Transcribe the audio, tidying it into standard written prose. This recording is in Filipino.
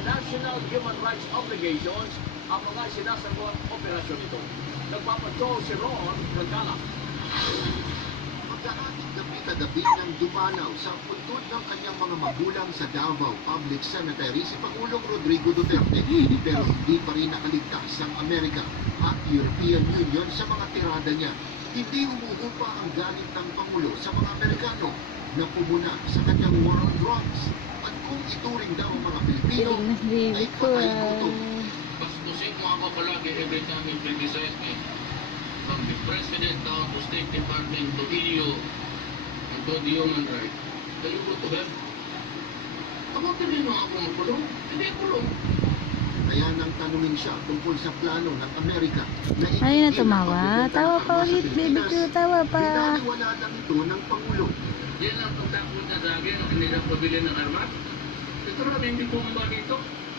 international human rights obligations ang mga sinasagawang operasyon nito. Nagpapatrol si Ron Regala. Magkakating gabi-kagabi nang dumanaw sa puntod ng kanyang mga magulang sa Davao Public Cemetery si Pangulong Rodrigo Duterte, pero hindi pa rin nakaligtas ang Amerika at European Union sa mga tirada niya. Hindi umuupa ang galit ng Pangulo sa mga Amerikano na pumuna sa kanyang war on drugs. At kung ituring daw ang mga Pilipino ay patay gutom. Bastusin mo ako palagi every time you criticize me. From the President down to State Department to EU and to the human rights. Can you go to hell? Tawagan din mo ako magkulong. Hindi kulong. Kaya nang tanungin siya tungkol sa plano ng Amerika na Ay, na tumawa. Tawa pa ulit, baby ko. Tawa pa. Pinaniwala lang ito ng Pangulo. Yan ang pagtakot na sa akin na hindi na pabili ng armas. Ito rin hindi bumba dito.